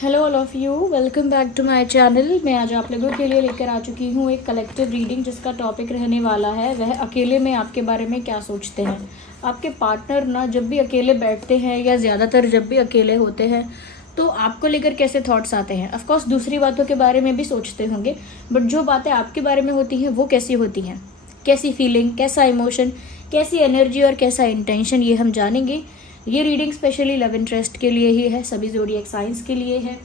Hello all of you, welcome back to my channel. मैं आज आप लोगों के लिए लेकर आ चुकी हूँ एक कलेक्टिव रीडिंग जिसका टॉपिक रहने वाला है वह अकेले में आपके बारे में क्या सोचते हैं। आपके पार्टनर ना जब भी अकेले बैठते हैं या ज़्यादातर जब भी अकेले होते हैं तो आपको लेकर कैसे थॉट्स आते हैं। ऑफ कोर्स दूसरी बातों के बारे में भी सोचते होंगे, बट जो बातें आपके बारे में होती हैं वो कैसी होती हैं, कैसी फीलिंग, कैसा इमोशन, कैसी एनर्जी और कैसा इंटेंशन, ये हम जानेंगे। ये रीडिंग स्पेशली लव इंटरेस्ट के लिए ही है, सभी ज़ोडिएक साइंस के लिए है,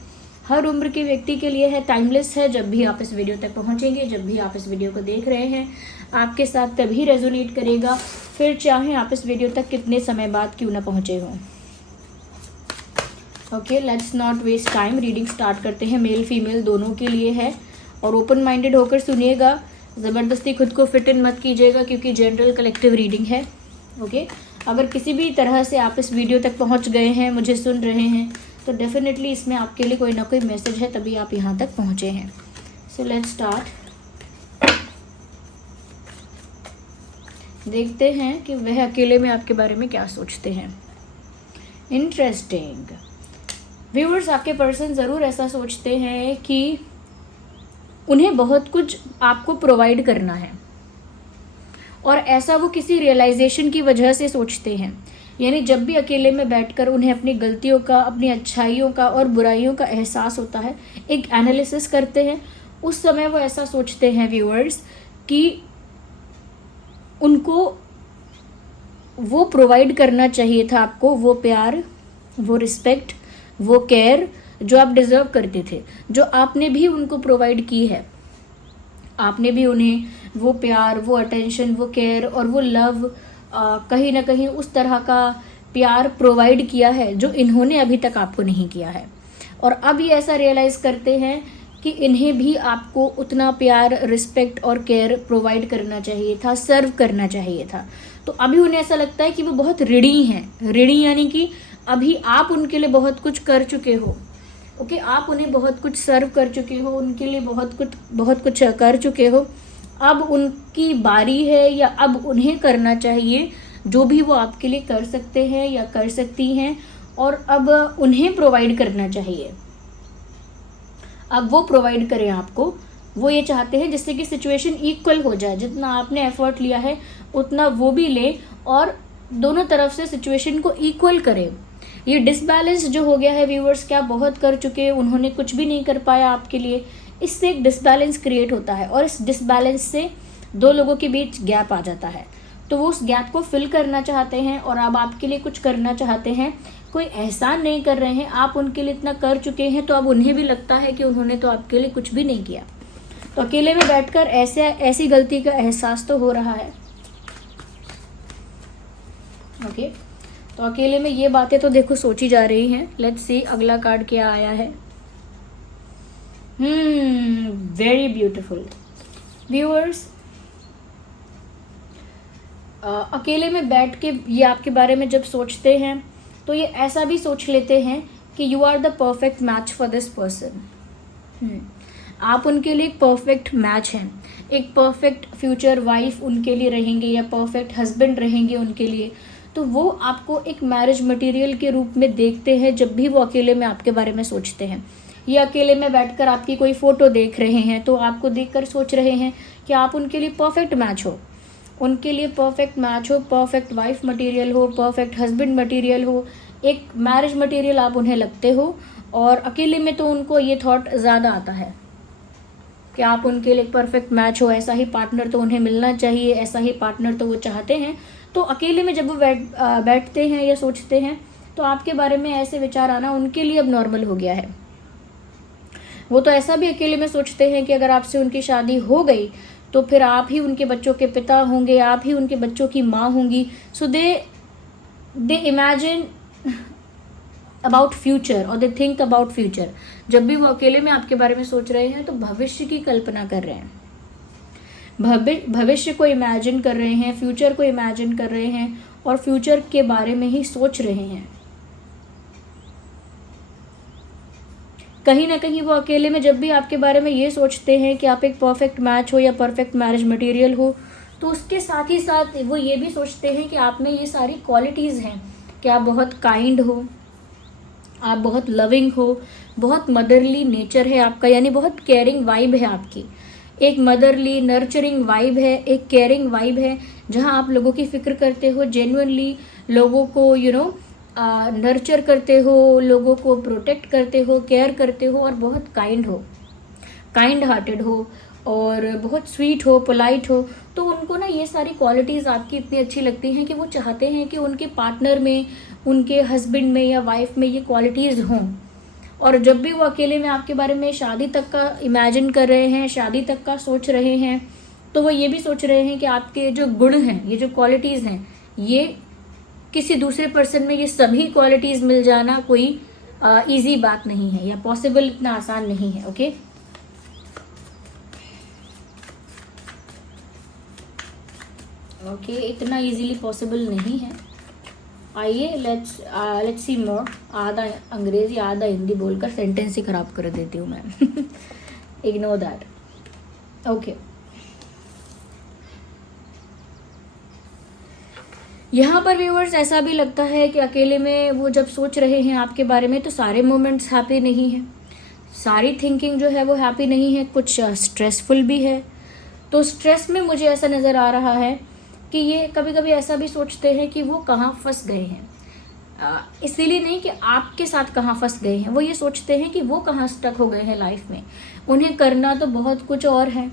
हर उम्र के व्यक्ति के लिए है, टाइमलेस है। जब भी आप इस वीडियो तक पहुंचेंगे, जब भी आप इस वीडियो को देख रहे हैं, आपके साथ तभी रेजोनेट करेगा, फिर चाहे आप इस वीडियो तक कितने समय बाद क्यों ना पहुंचे हों। Okay, let's not waste time, reading start करते हैं। मेल फीमेल दोनों के लिए है और ओपन माइंडेड होकर सुनिएगा, ज़बरदस्ती खुद को फिट इन मत कीजिएगा क्योंकि जनरल कलेक्टिव रीडिंग है। ओके, अगर किसी भी तरह से आप इस वीडियो तक पहुंच गए हैं, मुझे सुन रहे हैं, तो डेफिनेटली इसमें आपके लिए कोई ना कोई मैसेज है, तभी आप यहाँ तक पहुँचे हैं। So let's start. देखते हैं कि वह अकेले में आपके बारे में क्या सोचते हैं। इंटरेस्टिंग व्यूअर्स, आपके पर्सन ज़रूर ऐसा सोचते हैं कि उन्हें बहुत कुछ आपको प्रोवाइड करना है और ऐसा वो किसी रियलाइजेशन की वजह से सोचते हैं। यानी जब भी अकेले में बैठकर उन्हें अपनी गलतियों का, अपनी अच्छाइयों का और बुराइयों का एहसास होता है, एक एनालिसिस करते हैं, उस समय वो ऐसा सोचते हैं व्यूअर्स कि उनको वो प्रोवाइड करना चाहिए था आपको, वो प्यार, वो रिस्पेक्ट, वो केयर जो आप डिज़र्व करते थे, जो आपने भी उनको प्रोवाइड की है। आपने भी उन्हें वो प्यार, वो अटेंशन, वो केयर और वो लव, कहीं ना कहीं उस तरह का प्यार प्रोवाइड किया है जो इन्होंने अभी तक आपको नहीं किया है। और अब ये ऐसा रियलाइज़ करते हैं कि इन्हें भी आपको उतना प्यार, रिस्पेक्ट और केयर प्रोवाइड करना चाहिए था, सर्व करना चाहिए था। तो अभी उन्हें ऐसा लगता है कि वो बहुत ऋणी हैं। ऋणी यानी कि अभी आप उनके लिए बहुत कुछ कर चुके हो। ओके, आप उन्हें बहुत कुछ सर्व कर चुके हो, उनके लिए बहुत कुछ कर चुके हो। अब उनकी बारी है या अब उन्हें करना चाहिए जो भी वो आपके लिए कर सकते हैं या कर सकती हैं, और अब उन्हें प्रोवाइड करना चाहिए। अब वो प्रोवाइड करें आपको, वो ये चाहते हैं जिससे कि सिचुएशन इक्वल हो जाए। जितना आपने एफर्ट लिया है उतना वो भी ले और दोनों तरफ से सिचुएशन को इक्वल करें। ये डिसबैलेंस जो हो गया है व्यूअर्स, क्या बहुत कर चुके, उन्होंने कुछ भी नहीं कर पाया आपके लिए, इससे एक डिसबैलेंस क्रिएट होता है और इस डिसबैलेंस से दो लोगों के बीच गैप आ जाता है। तो वो उस गैप को फिल करना चाहते हैं और अब आपके लिए कुछ करना चाहते हैं। कोई एहसान नहीं कर रहे हैं, आप उनके लिए इतना कर चुके हैं तो अब उन्हें भी लगता है कि उन्होंने तो आपके लिए कुछ भी नहीं किया। तो अकेले में बैठकर ऐसी गलती का एहसास तो हो रहा है। ओके, तो अकेले में ये बातें तो देखो सोची जा रही हैं। लेट्स सी अगला कार्ड क्या आया है। वेरी ब्यूटीफुल व्यूअर्स, अकेले में बैठ के ये आपके बारे में जब सोचते हैं तो ये ऐसा भी सोच लेते हैं कि you are the perfect match for this person. आप उनके लिए एक परफेक्ट मैच हैं, एक परफेक्ट फ्यूचर वाइफ उनके लिए रहेंगे या परफेक्ट हस्बैंड रहेंगे उनके लिए। तो वो आपको एक मैरिज मटेरियल के रूप में देखते हैं जब भी वो अकेले में आपके बारे में सोचते हैं। ये अकेले में बैठकर आपकी कोई फ़ोटो देख रहे हैं तो आपको देखकर सोच रहे हैं कि आप उनके लिए परफेक्ट मैच हो, उनके लिए परफेक्ट मैच हो, परफेक्ट वाइफ मटेरियल हो, परफेक्ट हस्बैंड मटेरियल हो, एक मैरिज मटेरियल आप उन्हें लगते हो। और अकेले में तो उनको ये थॉट ज़्यादा आता है कि आप उनके लिए परफेक्ट मैच हो, ऐसा ही पार्टनर तो उन्हें मिलना चाहिए, ऐसा ही पार्टनर तो वो चाहते हैं। तो अकेले में जब वो बैठते हैं या सोचते हैं तो आपके बारे में ऐसे विचार आना उनके लिए अब नॉर्मल हो गया है। वो तो ऐसा भी अकेले में सोचते हैं कि अगर आपसे उनकी शादी हो गई तो फिर आप ही उनके बच्चों के पिता होंगे, आप ही उनके बच्चों की माँ होंगी। सो दे इमेजिन अबाउट फ्यूचर और दे थिंक अबाउट फ्यूचर। जब भी वो अकेले में आपके बारे में सोच रहे हैं तो भविष्य की कल्पना कर रहे हैं, भविष्य को इमेजिन कर रहे हैं, फ्यूचर को इमेजिन कर रहे हैं और फ्यूचर के बारे में ही सोच रहे हैं। कहीं ना कहीं वो अकेले में जब भी आपके बारे में ये सोचते हैं कि आप एक परफेक्ट मैच हो या परफेक्ट मैरिज मटेरियल हो, तो उसके साथ ही साथ वो ये भी सोचते हैं कि आप में ये सारी क्वालिटीज़ हैं कि आप बहुत काइंड हो, आप बहुत लविंग हो, बहुत मदरली नेचर है आपका, यानी बहुत केयरिंग वाइब है आपकी। एक मदरली नर्चरिंग वाइब है, एक केयरिंग वाइब है, जहां आप लोगों की फिक्र करते हो, जेन्युइनली लोगों को नर्चर करते हो, लोगों को प्रोटेक्ट करते हो, केयर करते हो, और बहुत काइंड हार्टेड हो, और बहुत स्वीट हो, पोलाइट हो। तो उनको ना ये सारी क्वालिटीज़ आपकी इतनी अच्छी लगती हैं कि वो चाहते हैं कि उनके पार्टनर में, उनके हस्बैंड में या वाइफ में ये क्वालिटीज़ हों। और जब भी वो अकेले में आपके बारे में शादी तक का इमेजिन कर रहे हैं, शादी तक का सोच रहे हैं, तो वो ये भी सोच रहे हैं कि आपके जो गुण हैं, ये जो क्वालिटीज़ हैं, ये किसी दूसरे पर्सन में ये सभी क्वालिटीज़ मिल जाना कोई इजी बात नहीं है, या पॉसिबल इतना आसान नहीं है। ओके, इतना इजीली पॉसिबल नहीं है। आइए लेट्स सी मोर। आधा अंग्रेजी आधा हिंदी बोलकर सेंटेंस ही खराब कर देती हूँ मैं। Ignore that. ओके, यहाँ पर व्यूअर्स ऐसा भी लगता है कि अकेले में वो जब सोच रहे हैं आपके बारे में, तो सारे मोमेंट्स हैप्पी नहीं है, सारी थिंकिंग जो है वो हैप्पी नहीं है, कुछ स्ट्रेसफुल भी है। तो स्ट्रेस में मुझे ऐसा नज़र आ रहा है कि ये कभी कभी ऐसा भी सोचते हैं कि वो कहाँ फंस गए हैं। इसीलिए नहीं कि आपके साथ कहाँ फंस गए हैं, वो ये सोचते हैं कि वो कहाँ स्टक हो गए हैं लाइफ में। उन्हें करना तो बहुत कुछ और है,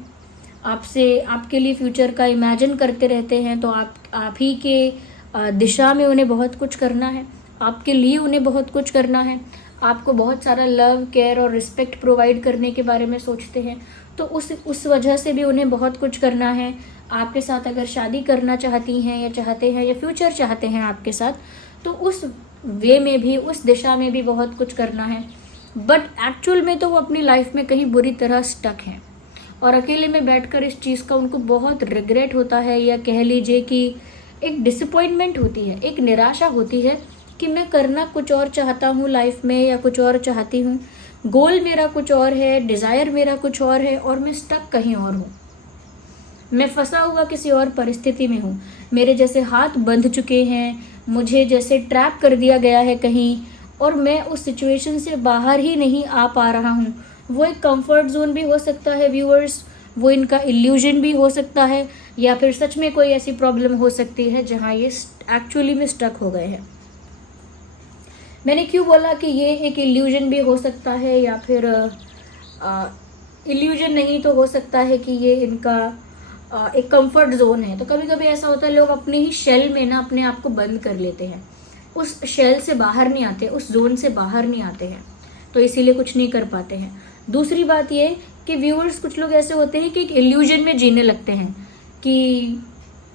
आपसे आपके लिए फ्यूचर का इमेजिन करते रहते हैं, तो आप ही के दिशा में उन्हें बहुत कुछ करना है, आपके लिए उन्हें बहुत कुछ करना है, आपको बहुत सारा लव, केयर और रिस्पेक्ट प्रोवाइड करने के बारे में सोचते हैं। तो उस वजह से भी उन्हें बहुत कुछ करना है। आपके साथ अगर शादी करना चाहती हैं या चाहते हैं, या फ्यूचर चाहते हैं आपके साथ, तो उस वे में भी, उस दिशा में भी बहुत कुछ करना है। बट एक्चुअल में तो वो अपनी लाइफ में कहीं बुरी तरह स्टक हैं, और अकेले में बैठकर इस चीज़ का उनको बहुत रिग्रेट होता है, या कह लीजिए कि एक डिसअपॉइंटमेंट होती है, एक निराशा होती है कि मैं करना कुछ और चाहता हूँ लाइफ में, या कुछ और चाहती हूँ, गोल मेरा कुछ और है, डिज़ायर मेरा कुछ और है, और मैं स्टक कहीं और हूँ, मैं फंसा हुआ किसी और परिस्थिति में हूँ, मेरे जैसे हाथ बंध चुके हैं, मुझे जैसे ट्रैप कर दिया गया है कहीं, और मैं उस सिचुएशन से बाहर ही नहीं आ पा रहा हूँ। वो एक कंफर्ट जोन भी हो सकता है व्यूअर्स, वो इनका इल्यूजन भी हो सकता है, या फिर सच में कोई ऐसी प्रॉब्लम हो सकती है जहाँ ये एक्चुअली में स्टक हो गए हैं। मैंने क्यों बोला कि ये एक इल्यूजन भी हो सकता है, या फिर इल्यूजन नहीं तो हो सकता है कि ये इनका एक कंफर्ट जोन है। तो कभी कभी ऐसा होता है, लोग अपने ही शेल में ना अपने आप को बंद कर लेते हैं, उस शेल से बाहर नहीं आते, उस जोन से बाहर नहीं आते हैं, तो इसीलिए कुछ नहीं कर पाते हैं। दूसरी बात ये कि व्यूअर्स, कुछ लोग ऐसे होते हैं कि एक इल्यूजन में जीने लगते हैं कि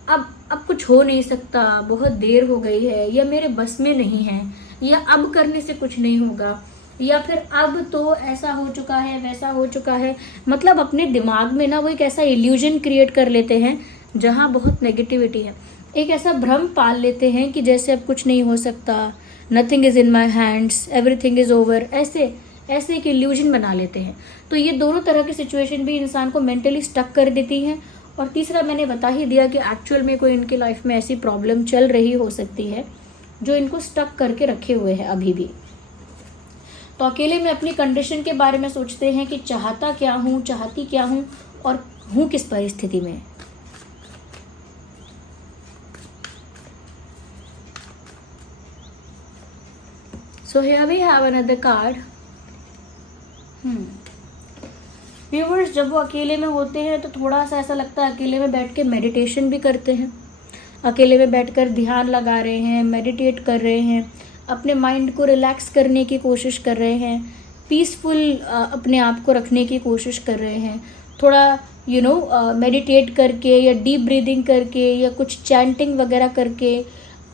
अब कुछ हो नहीं सकता, बहुत देर हो गई है, या मेरे बस में नहीं है, या अब करने से कुछ नहीं होगा, या फिर अब तो ऐसा हो चुका है, वैसा हो चुका है। मतलब अपने दिमाग में ना वो एक ऐसा इल्यूजन क्रिएट कर लेते हैं जहाँ बहुत नेगेटिविटी है, एक ऐसा भ्रम पाल लेते हैं कि जैसे अब कुछ नहीं हो सकता, nothing is in my hands, everything is over, ऐसे एक इल्यूजन बना लेते हैं। तो ये दोनों तरह की सिचुएशन भी इंसान को मेंटली स्टक कर देती हैं। और तीसरा मैंने बता ही दिया कि एक्चुअल में कोई इनकी लाइफ में ऐसी प्रॉब्लम चल रही हो सकती है जो इनको स्टक करके रखे हुए है अभी भी। तो अकेले में अपनी कंडीशन के बारे में सोचते हैं कि चाहता क्या हूँ, चाहती क्या हूँ, और हूँ किस परिस्थिति में। So here we have another card. Viewers, जब वो अकेले में होते हैं तो थोड़ा सा ऐसा लगता है अकेले में बैठ के मेडिटेशन भी करते हैं, अकेले में बैठकर ध्यान लगा रहे हैं, मेडिटेट कर रहे हैं, अपने माइंड को रिलैक्स करने की कोशिश कर रहे हैं, पीसफुल अपने आप को रखने की कोशिश कर रहे हैं, थोड़ा मेडिटेट करके या डीप ब्रीदिंग करके या कुछ चैंटिंग वगैरह करके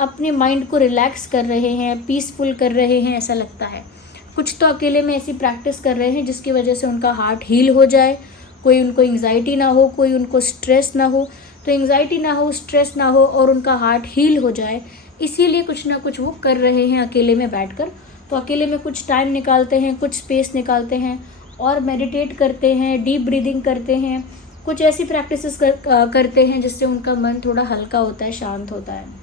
अपने माइंड को रिलैक्स कर रहे हैं, पीसफुल कर रहे हैं, ऐसा लगता है। कुछ तो अकेले में ऐसी प्रैक्टिस कर रहे हैं जिसकी वजह से उनका हार्ट हील हो जाए, कोई उनको एंग्जाइटी ना हो, कोई उनको स्ट्रेस ना हो, तो एंग्जाइटी ना हो, स्ट्रेस ना हो और उनका हार्ट हील हो जाए, इसीलिए कुछ ना कुछ वो कर रहे हैं अकेले में बैठकर। तो अकेले में कुछ टाइम निकालते हैं, कुछ स्पेस निकालते हैं और मेडिटेट करते हैं, डीप ब्रीदिंग करते हैं, कुछ ऐसी प्रैक्टिसेस करते हैं जिससे उनका मन थोड़ा हल्का होता है, शांत होता है।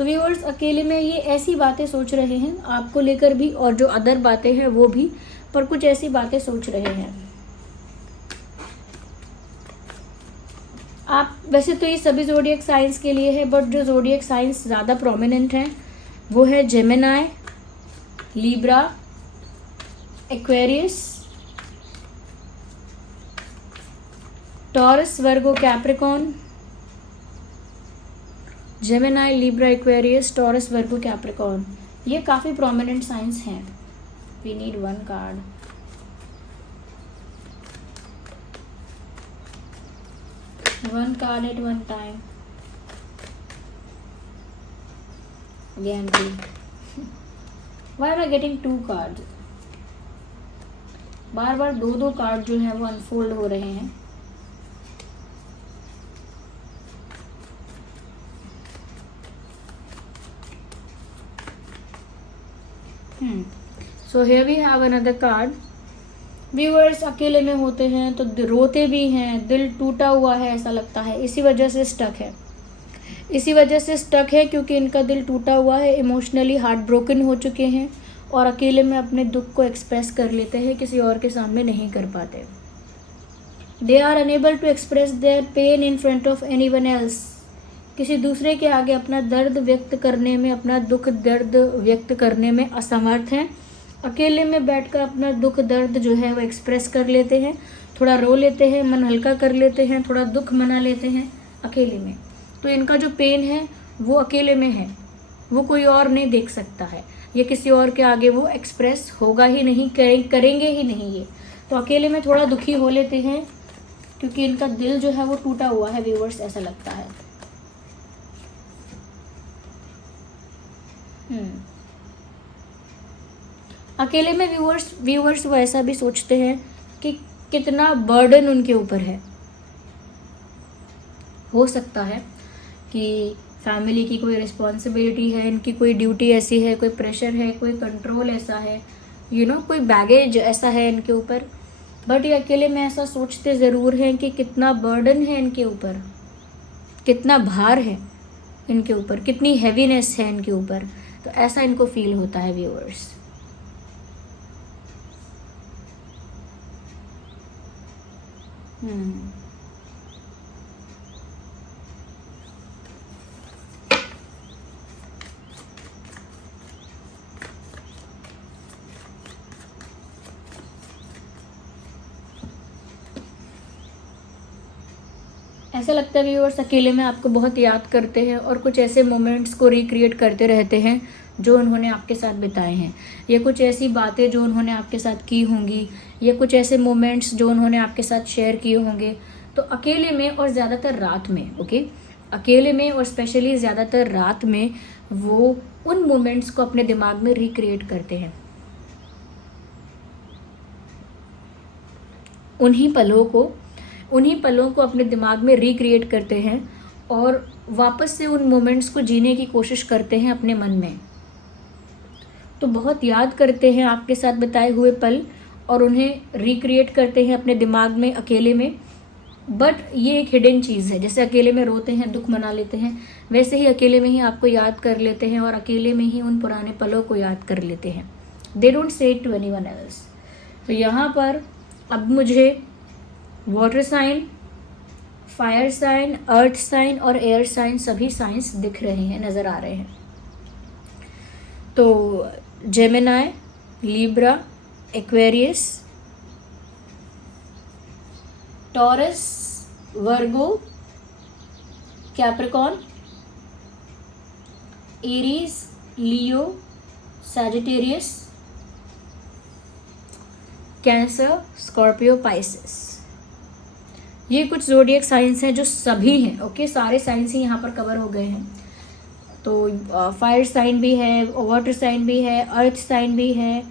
तो व्यूअर्स अकेले में ये ऐसी बातें सोच रहे हैं आपको लेकर भी, और जो अदर बातें हैं वो भी, पर कुछ ऐसी बातें सोच रहे हैं आप। वैसे तो ये सभी ज़ोडिएक साइंस के लिए है, बट जो ज़ोडिएक साइंस ज़्यादा प्रोमिनेंट हैं वो है Gemini, Libra, Aquarius, Taurus, Virgo, Capricorn. Gemini, Libra, Aquarius, Taurus, Virgo, Capricorn, ये काफ़ी प्रोमिनेंट साइंस हैं। We need one card. One card at one time. Again, why am I getting two cards? बार बार दो दो card जो है वो unfold हो रहे हैं। So here we have another card. Viewers अकेले में होते हैं तो रोते भी हैं, दिल टूटा हुआ है ऐसा लगता है, इसी वजह से स्टक है। इसी वजह से स्टक है क्योंकि इनका दिल टूटा हुआ है, इमोशनली हार्ट ब्रोकन हो चुके हैं और अकेले में अपने दुख को एक्सप्रेस कर लेते हैं, किसी और के सामने नहीं कर पाते। They are unable to express their pain in front of anyone else. किसी दूसरे के आगे अपना दर्द व्यक्त करने में, अपना दुख दर्द व्यक्त करने में असमर्थ हैं। अकेले में बैठकर अपना दुख दर्द जो है वो एक्सप्रेस कर लेते हैं, थोड़ा रो लेते हैं, मन हल्का कर लेते हैं, थोड़ा दुख मना लेते हैं अकेले में। तो इनका जो पेन है वो अकेले में है, वो कोई और नहीं देख सकता है, ये किसी और के आगे वो एक्सप्रेस होगा ही नहीं, करेंगे ही नहीं ये। तो अकेले में थोड़ा दुखी हो लेते हैं क्योंकि इनका दिल जो है वो टूटा हुआ है व्यूअर्स, ऐसा लगता है। अकेले में व्यूअर्स वो ऐसा भी सोचते हैं कि कितना बर्डन उनके ऊपर है। हो सकता है कि फैमिली की कोई रिस्पॉन्सिबिलिटी है, इनकी कोई ड्यूटी ऐसी है, कोई प्रेशर है, कोई कंट्रोल ऐसा है, कोई बैगेज ऐसा है इनके ऊपर। बट ये अकेले में ऐसा सोचते ज़रूर हैं कि कितना बर्डन है इनके ऊपर, कितना भार है इनके ऊपर, कितनी हैवीनेस है इनके ऊपर। तो ऐसा इनको फील होता है व्यूअर्स। ऐसा लगता है व्यूअर्स अकेले में आपको बहुत याद करते हैं और कुछ ऐसे मोमेंट्स को रिक्रिएट करते रहते हैं जो उन्होंने आपके साथ बिताए हैं, या कुछ ऐसी बातें जो उन्होंने आपके साथ की होंगी, या कुछ ऐसे मोमेंट्स जो उन्होंने आपके साथ शेयर किए होंगे। तो अकेले में और ज़्यादातर रात में, ओके, अकेले में और स्पेशली ज़्यादातर रात में वो उन मोमेंट्स को अपने दिमाग में रिक्रिएट करते हैं, उन्हीं पलों को अपने दिमाग में रिक्रिएट करते हैं और वापस से उन मोमेंट्स को जीने की कोशिश करते हैं अपने मन में। तो बहुत याद करते हैं आपके साथ बिताए हुए पल और उन्हें रिक्रिएट करते हैं अपने दिमाग में अकेले में। बट ये एक हिडन चीज़ है, जैसे अकेले में रोते हैं, दुख मना लेते हैं, वैसे ही अकेले में ही आपको याद कर लेते हैं और अकेले में ही उन पुराने पलों को याद कर लेते हैं। They don't say it to anyone else. तो यहाँ पर अब मुझे water sign, fire sign, earth sign और एयर साइन सभी साइंस दिख रहे हैं, नज़र आ रहे हैं। तो Gemini, Libra, Aquarius, Taurus, Virgo, Capricorn, Aries, Leo, Sagittarius, Cancer, Scorpio, Pisces. ये कुछ ज़ोडिएक साइंस हैं जो सभी हैं, ओके, सारे साइंस ही यहाँ पर कवर हो गए हैं। तो फायर साइन भी है, वाटर साइन भी है, अर्थ साइन भी है,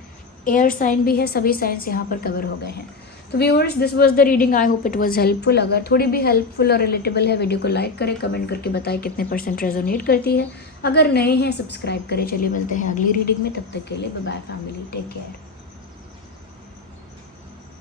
एयर साइन भी है, सभी साइंस यहाँ पर कवर हो गए हैं। तो viewers, this was the reading. I hope it was helpful. अगर थोड़ी भी हेल्पफुल और रिलेटेबल है, वीडियो को लाइक करें, कमेंट करके बताएं कितने % रेजोनेट करती है। अगर नए हैं सब्सक्राइब करें। चलिए मिलते हैं अगली रीडिंग में, तब तक के लिए bye bye family, take care.